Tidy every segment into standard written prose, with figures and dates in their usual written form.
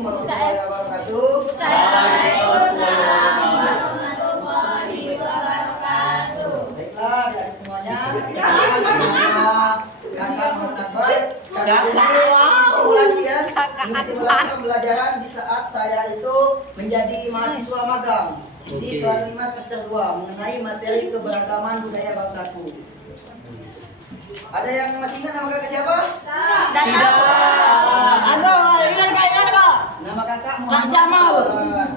warahmatullahi wabarakatuh. Waalaikumsalam warahmatullahi wabarakatuh. Baiklah, adik semuanya. Kakak Muhammad. Kakak ini simulasi ya. Ini simulasi pembelajaran di saat saya itu menjadi mahasiswa magang di kelas 5 semester 2 mengenai materi keberagaman budaya bangsaku. Ada yang masih ingat nama kakak siapa? Tidak. Ada, ingat kak? Nama kakak Kak Muhammad Jamal.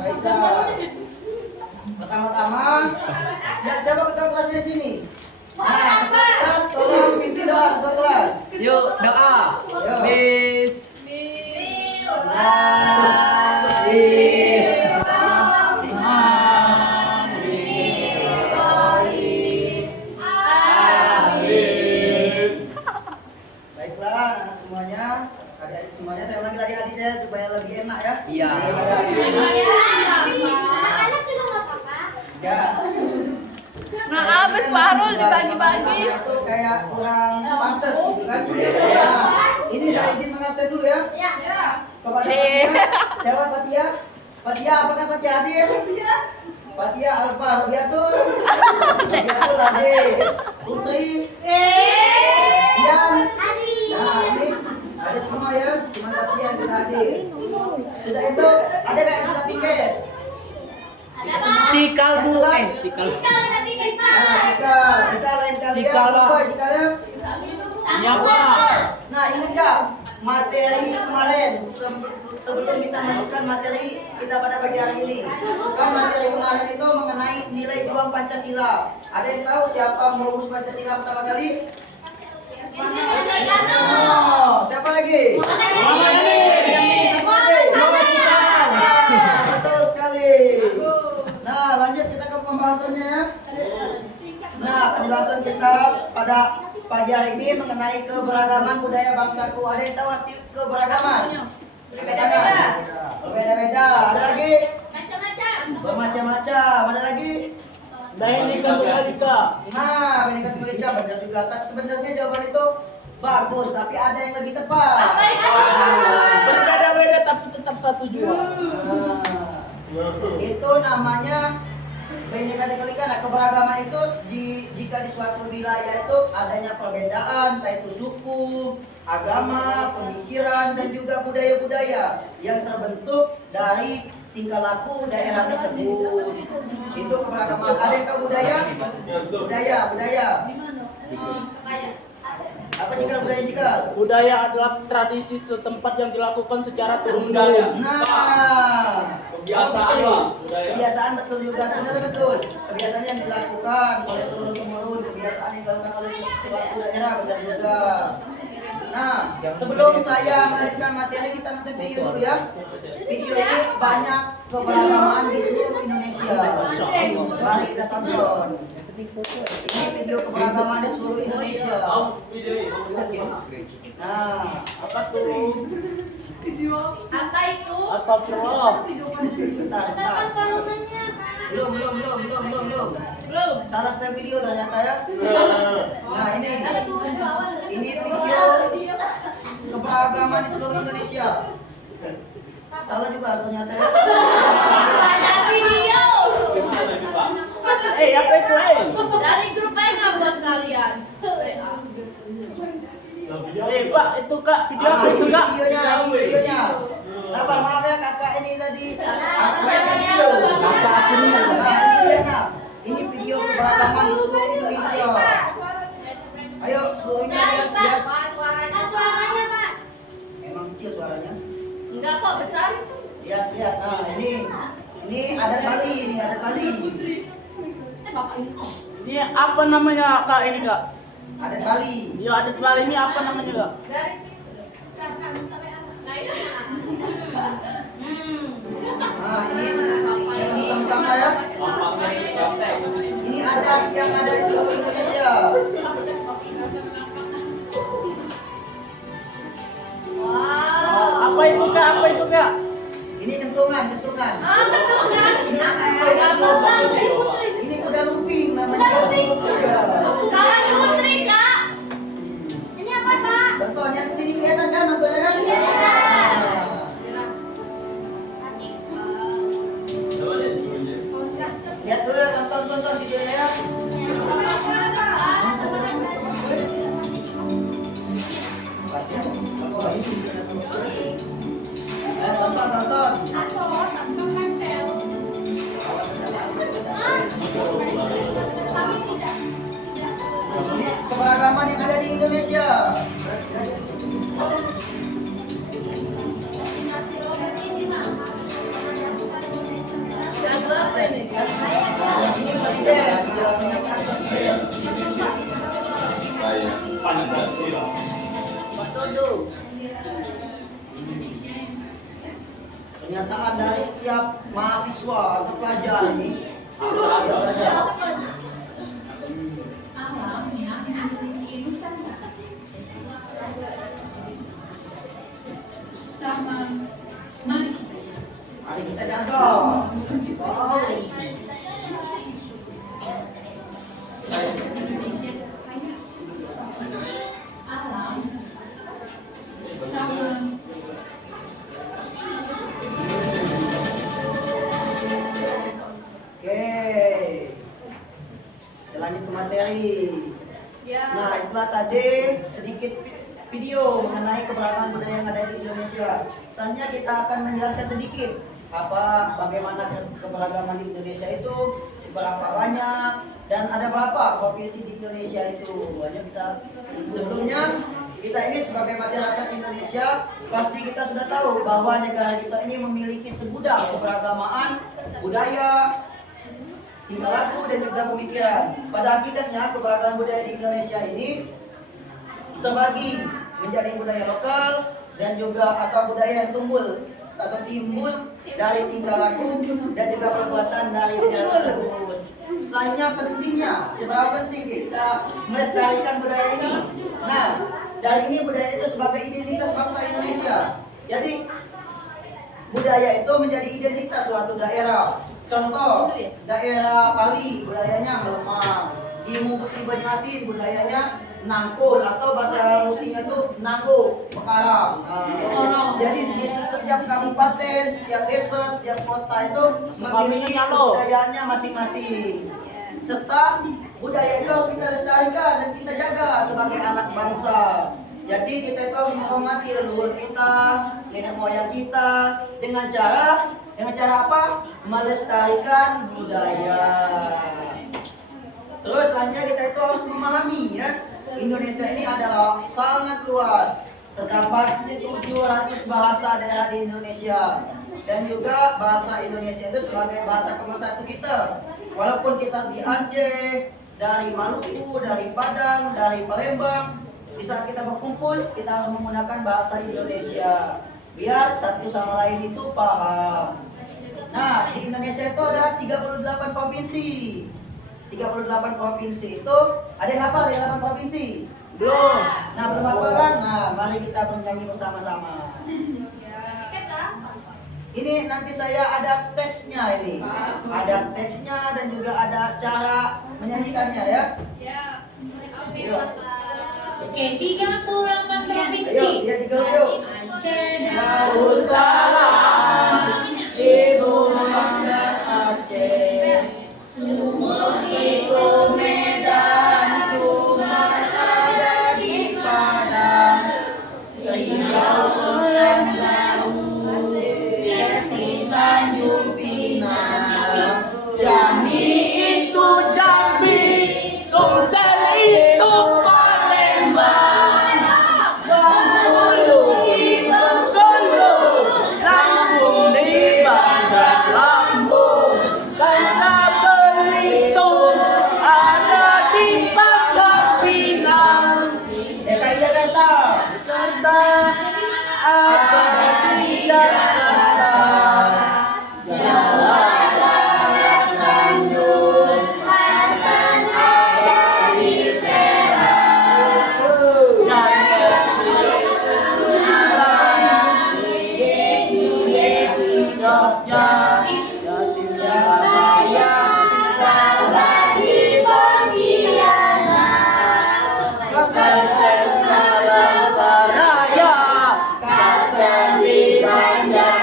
Baiklah. Pertama-tama, siapa ketua kelasnya di sini? Nah, ketua kelas tolong pimpin doa ketua kelas. Yuk, doa. Yuk. Baiklah, anak-anak semuanya, adik-adik semuanya, saya ulangi lagi adiknya supaya lebih enak ya. Iya. Daripada adik-adik. Ya. Nah, habis Pak Harul dibagi-bagi. Itu kayak kurang pantas gitu kan. Nah, ini saya izin mengabsen dulu ya. Kepada Fatia. Siapa Fatia? Fatia, apakah Fatia hadir? Fatia Alfa Robiatul. Robiatul hadir. Putri. Dian. Nah, ini ada semua ya. Cuma Fatia yang tidak hadir. Sudah itu, ada nggak yang tidak piket? Cikal bu, cikal. Nah, jika lain kali ya, Cikal, Pak. apa jikalnya? Ya Pak. Nah, ingat nggak materi kemarin sebelum kita melanjutkan materi kita pada pagi hari ini? Kan materi kemarin itu mengenai nilai juang Pancasila. Ada yang tahu siapa merumus Pancasila pertama kali? Oh, siapa lagi? Nah, betul sekali. Nah, lanjut kita ke pembahasannya ya. Nah, penjelasan kita pada pagi hari ini mengenai keberagaman budaya bangsaku. Ada yang tahu arti keberagaman? Berbeda-beda. Berbeda-beda. Ada lagi? Bermacam-macam. Ada lagi? Bineka Tunggal Ika. Nah, Bineka Tunggal Ika benar juga. Tapi sebenarnya jawaban itu bagus, tapi ada yang lebih tepat. Berbeda-beda tapi tetap satu jua. Itu namanya Bineka Tunggal Ika. Nah, keberagaman itu jika di suatu wilayah itu adanya perbedaan, entah itu suku, agama, pemikiran, dan juga budaya-budaya yang terbentuk dari tingkah laku daerah tersebut. Itu keberagaman. Ada yang tahu budaya? Budaya. Apa jika budaya jika? Budaya adalah tradisi setempat yang dilakukan secara turun-temurun. Nah, Kebiasaan, Pak. kebiasaan betul juga, benar betul. Kebiasaan yang dilakukan oleh turun temurun, kebiasaan yang dilakukan oleh suatu daerah, benar juga. Nah, sebelum saya melanjutkan materi, kita nonton video dulu ya. Video ini banyak keberagaman di seluruh Indonesia. Mari kita tonton. Ini video keberagaman di seluruh Indonesia. Nah, Apa tuh? Apa itu? Astagfirullah. bentar. Belum. Salah setel video ternyata ya. Nah, ini video keberagaman di seluruh Indonesia. Salah juga ternyata ya. Ada video. Apa itu? Dari grup WA buat sekalian. Pak, itu Kak, video apa itu Kak? Ini videonya. Sabar, maaf ya kakak ini tadi. Kakak aku nih. Nah, ini dia Kak. Ini video keberagaman di seluruh Indonesia. Ayo, seluruhnya lihat. Suaranya, Pak. Memang kecil suaranya. Enggak kok, besar. Lihat. Nah, ini adat Bali, Ini apa namanya Kak ini Kak? Adat Bali. Ya adat Bali ini apa namanya Kak? Dari situ. Nah, ini. Nah, ini jangan bersama-sama ya. Ini adat yang ada di seluruh Indonesia. Wow. Apa itu Kak? Ini kentungan. Kentungan. Ini kuda lumping namanya. Kuda lumping. Iya. Sama Putri, Kak. Ini apa, Pak? Contohnya sini kelihatan kan nontonnya kan? pernyataan dari setiap mahasiswa atau pelajar ini. Lihat saja. Mari kita jaga. Wow. Oke, kita lanjut ke materi. Ya. Nah, itulah tadi sedikit video mengenai keberagaman budaya yang ada di Indonesia. Selanjutnya kita akan menjelaskan sedikit bagaimana keberagaman di Indonesia itu, berapa banyak dan ada berapa provinsi di Indonesia itu. Sebelumnya kita ini sebagai masyarakat Indonesia pasti kita sudah tahu bahwa negara kita ini memiliki segudang keberagaman budaya, tingkah laku dan juga pemikiran. Pada hakikatnya keberagaman budaya di Indonesia ini terbagi menjadi budaya lokal dan juga atau budaya yang timbul dari tingkah laku dan juga perbuatan dari negara tersebut. Selanjutnya pentingnya, seberapa penting kita melestarikan budaya ini. Nah, dari ini budaya itu sebagai identitas bangsa Indonesia. Jadi budaya itu menjadi identitas suatu daerah. Contoh, daerah Bali budayanya melemah, di Mubuksi Banyuasin budayanya nangkul atau bahasa Musinya itu nanggu, pekarang. Jadi di setiap kabupaten, setiap desa, setiap kota itu memiliki kebudayaannya masing-masing. Serta budaya itu harus kita lestarikan dan kita jaga sebagai anak bangsa. Jadi kita itu harus menghormati leluhur kita, nenek moyang kita dengan cara apa? Melestarikan budaya. Terus selanjutnya kita itu harus memahami ya, Indonesia ini adalah sangat luas. Terdapat 700 bahasa daerah di Indonesia. Dan juga bahasa Indonesia itu sebagai bahasa pemersatu kita. Walaupun kita di Aceh, dari Maluku, dari Padang, dari Palembang, di saat kita berkumpul, kita harus menggunakan bahasa Indonesia. Biar satu sama lain itu paham. Nah, di Indonesia itu ada 38 provinsi. 38 provinsi itu, ada yang hafal 38 provinsi? Belum. Nah, belum hafal kan? Nah, mari kita bernyanyi bersama-sama. Ini nanti saya ada teksnya ini. Ada teksnya dan juga ada cara menyanyikannya ya. Oke, Bapak. Oke, 38 provinsi. Ayo, dia digerak. Aceh, Darussalam, Ibu Mangga Aceh, Sumur, Ibu Medan, Sumatera ada di Padang, Riau dan Lampung, Kepri Tanjung Pinang, Jambi itu Jambi, Sumsel itu Palembang, Bengkulu di Bengkulu, Lampung di Bandar Lampung, Banda Belitung ada di Pangkal Pinang, DKI Jakarta. Jakarta ada di Jakarta. Jawa Barat, Bandung, Banten ada di Serang, DKI Jogja, Surabaya, ada di Pontianak, Raya, Kalsel di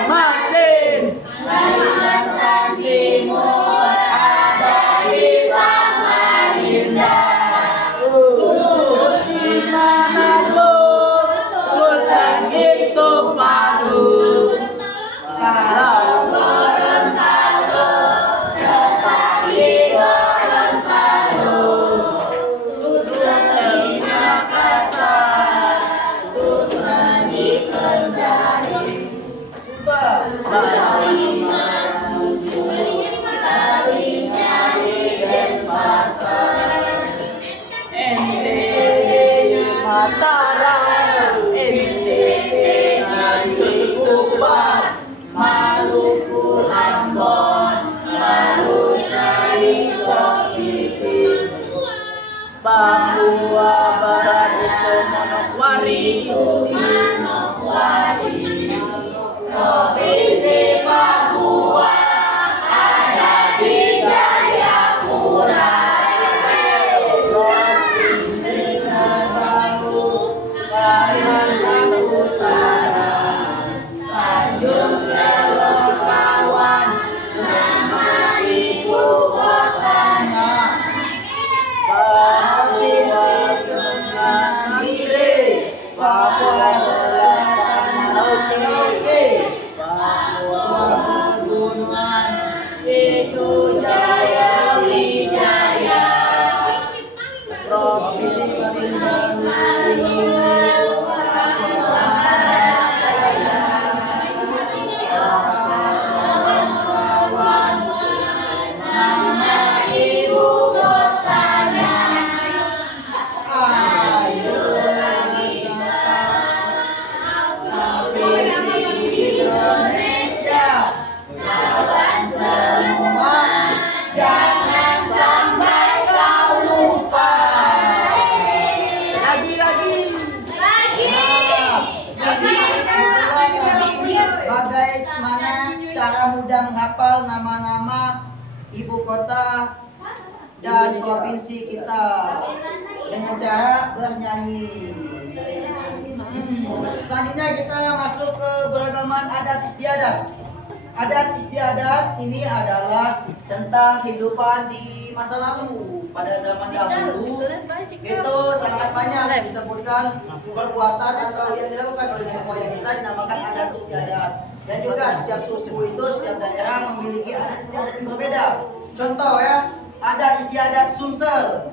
Masin, Kalimantan Timur ada di Samarinda, di Manado, Sultan itu Palu, kalau Oke. Bahwa pegunungan itu Jaya Wijaya. Provinsi paling baru. Bagaimana cara mudah menghafal nama-nama ibu kota dan provinsi kita dengan cara bernyanyi. Selanjutnya kita masuk ke beragaman adat istiadat. Adat istiadat ini adalah tentang kehidupan di masa lalu. Pada zaman dahulu itu sangat banyak disebutkan perbuatan atau yang dilakukan oleh nenek moyang kita dinamakan adat istiadat. Dan juga setiap suku itu, setiap daerah memiliki adat istiadat yang berbeda. Contoh ya, adat istiadat Sumsel.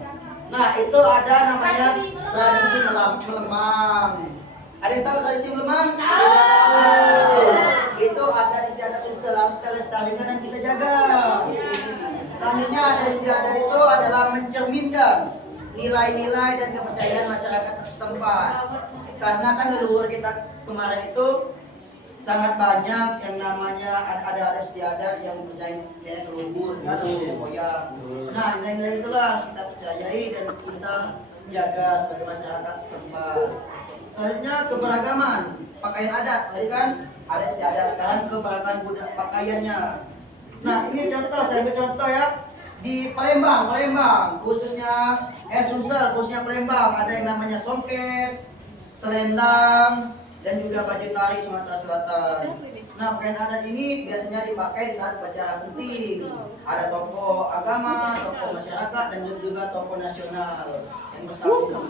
Nah itu ada namanya tradisi melemang. Ada yang tahu tradisi melemang? Itu adat istiadat Sumsel, kita lestarikan dan kita jaga. Selanjutnya adat istiadat itu adalah mencerminkan nilai-nilai dan kepercayaan masyarakat setempat. Karena kan leluhur kita kemarin itu sangat banyak yang namanya ada adat istiadat yang dipercayai nenek leluhur kan, nenek moyang. Nah nilai-nilai itulah kita percayai dan kita jaga sebagai masyarakat setempat. Selanjutnya keberagaman pakaian adat. Tadi kan adat istiadat, sekarang keberagaman budaya pakaiannya. Nah ini contoh, saya ambil contoh ya. Di Palembang khususnya Sumsel, khususnya Palembang ada yang namanya songket, selendang, dan juga baju tari Sumatera Selatan. Nah pakaian adat ini biasanya dipakai saat upacara penting. Ada tokoh agama, tokoh masyarakat, dan juga tokoh nasional yang bertamu.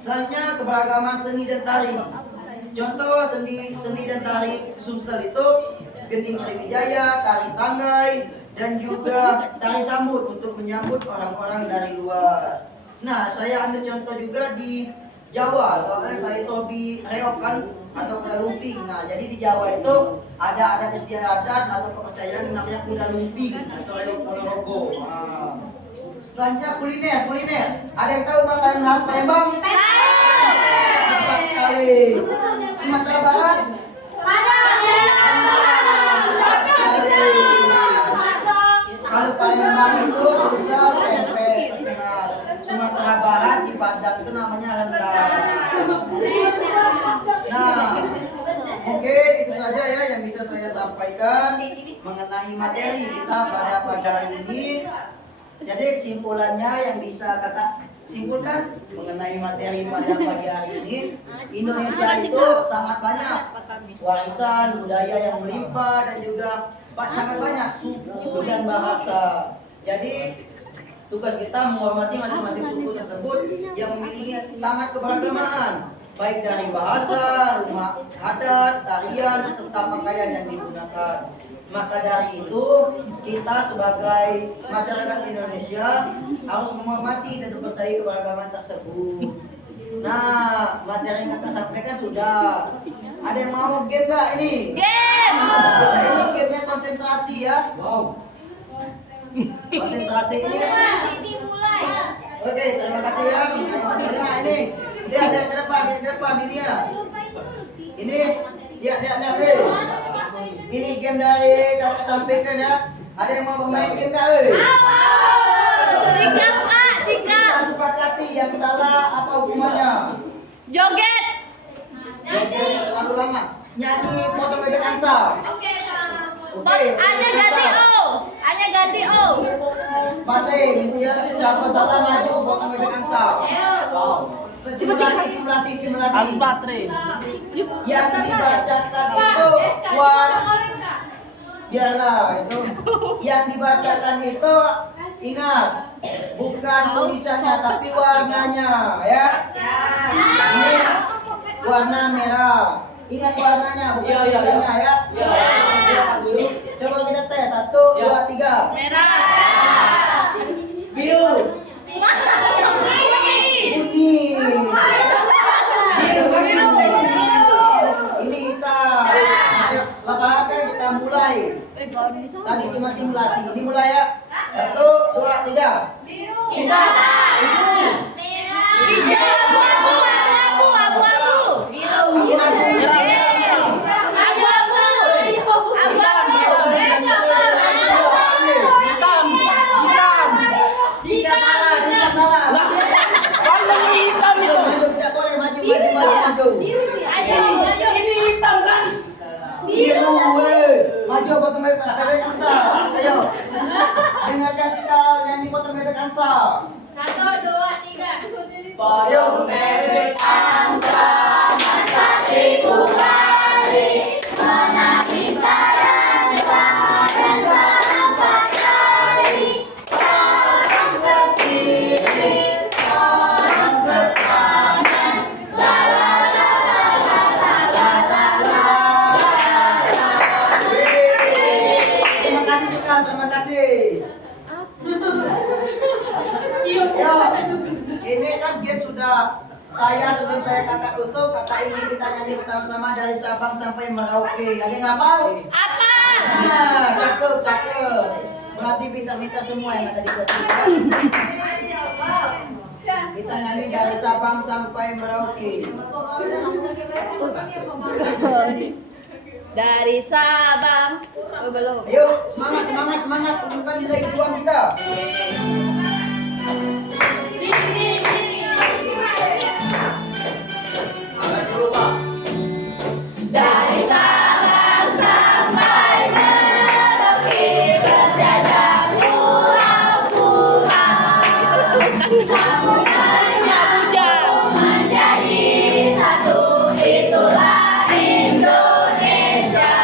Selanjutnya keberagaman seni dan tari. Contoh seni dan tari Sumsel itu gending Sriwijaya, tari tanggai, dan juga tari sambut untuk menyambut orang-orang dari luar. Nah, saya ambil contoh juga di Jawa, soalnya saya itu hobi reog kan atau kuda lumping. Nah, jadi di Jawa itu ada adat istiadat atau kepercayaan yang namanya kuda lumping atau reog Ponorogo. Nah, selanjutnya kuliner. Ada yang tahu makanan khas Palembang? Cepat sekali. Sumatera Barat? Kalau Palembang itu Sumsel pempek terkenal. Sumatera Barat di Padang itu namanya rendang. Nah, mungkin itu saja ya yang bisa saya sampaikan mengenai materi kita pada pagi hari ini. Jadi kesimpulannya yang bisa kakak simpulkan mengenai materi pada pagi hari ini, Indonesia itu sangat banyak warisan budaya yang melimpah dan juga sangat banyak suku dan bahasa. Jadi tugas kita menghormati masing-masing suku tersebut yang memiliki sangat keberagaman, baik dari bahasa, rumah adat, tarian, serta pakaian yang digunakan. Maka dari itu kita sebagai masyarakat Indonesia harus menghormati dan mempercayai keberagaman tersebut. Nah, materi yang kita sampaikan sudah. Ada yang mau game nggak ini? Game! Kita ini gamenya konsentrasi ya. Wow. Konsentrasi ini. Dimulai. Oke, terima kasih ya. Nah ini, dia ada ke depan ini ya. Ini, dia. Ini game dari kakak sampaikan ya. Ada yang mau bermain game nggak? Cika. Kita sepakati yang salah apa hukumannya? Joget. Oke, terlalu lama. Nyanyi potong bebek angsa. Oke. Oke. Hanya ganti O. Masih, intinya siapa salah maju potong bebek angsa. Simulasi. Yang dibacakan itu biarlah itu. Yang dibacakan itu ingat, bukan tulisannya tapi warnanya ya. Ini warna merah. Ingat warnanya, bukan Iya, iya, tulisannya ya. Iya. Iya, Pak Guru. Coba kita tes. 1, 2, 3. Merah. Biru. Kuning. Ini hitam. Ayo, lapangan kita mulai. Tadi cuma simulasi. Ini mulai ya. 1, 2, 3. Hijau. Abu-abu. Jika salah. Lah, kalau ini hitam itu. Maju, tidak boleh maju. Ini hitam kan? Biru, maju potong bebek angsa. Ayo. Dengarkan kita nyanyi potong bebek angsa. 1, 2, 3. Ayo. Bebek angsa, masa itu lari, menangi taran sama dan sampai kali. Orang ke kiri, orang ke kanan, la la la la la la la la la. Terima kasih Bukan, terima kasih. Yo, ini kan game sudah sebelum saya kakak tutup, kakak ingin kita nyanyi bersama-sama dari Sabang sampai Merauke. Ada yang hafal? Apa? Nah, cakep. Berarti pintar-pintar semua yang tadi kita sebutkan. Kita nyanyi dari Sabang sampai Merauke. Dari Sabang. Oh, belum. Ayo, semangat. Tunjukkan nilai juang kita. Dari Sabang sampai Merauke, berjajah pulau-pulau. Semuanya menjadi satu, itulah Indonesia.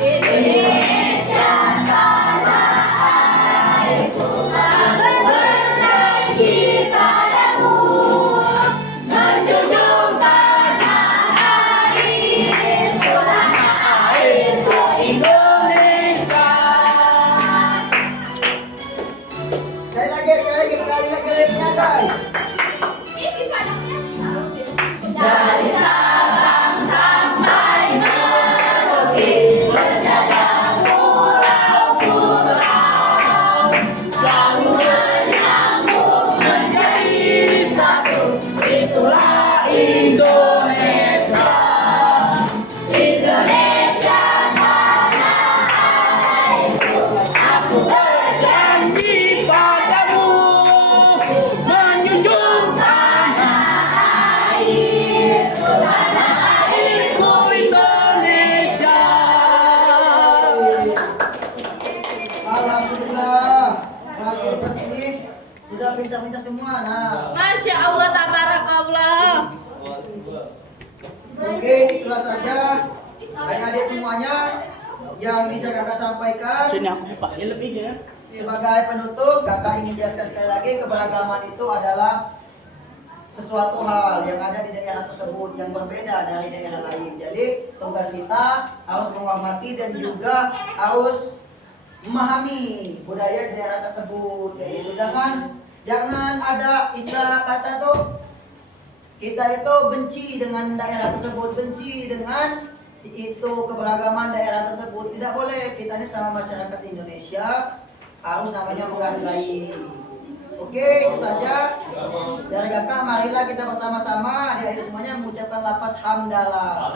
Indonesia tanah airku, berbagi padamu, menjunjung tanah airku, Indonesia. Sekali lagi linknya guys. Dari Sabang sampai Merauke, berjajah pulau-pulau, selalu menyambung menjadi satu, itulah Indonesia. Indonesia tanah airku, aku Berjanji padamu, menjunjung tanah airku, airku Indonesia. Alhamdulillah. Berarti kita sini sudah pintar-pintar semua. Nah, Masya Allah, tabarakallah. oke di kelas saja. Adik-adik semuanya yang bisa kakak sampaikan. Sini aku buka ya lebih ya. Sebagai penutup, kakak ingin jelaskan sekali lagi, keberagaman itu adalah sesuatu hal yang ada di daerah tersebut yang berbeda dari daerah lain. Jadi tugas kita harus menghormati dan juga harus memahami budaya daerah tersebut. Kayak gitu. Jangan ada istilah kata tuh kita itu benci dengan daerah tersebut, benci dengan itu keberagaman daerah tersebut. Tidak boleh. Kita ini sama masyarakat Indonesia harus namanya menghargai. Oke, itu saja dari kakak. Marilah kita bersama-sama adik-adik semuanya mengucapkan lafaz hamdalah.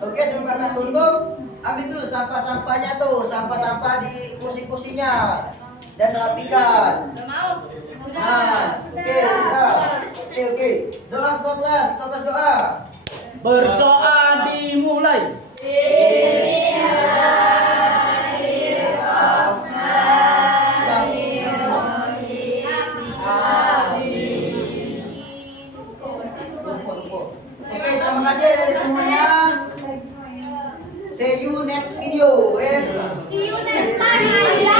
Oke, sebelum kakak tutup, ambil dulu sampah-sampahnya tuh, sampah-sampah di kursi-kursinya dan rapikan. Mau? Nah, oke, sudah. Oke. Doa kelas doa. Berdoa dimulai. Oke, terima kasih dari semuanya. See you next video, See you next time.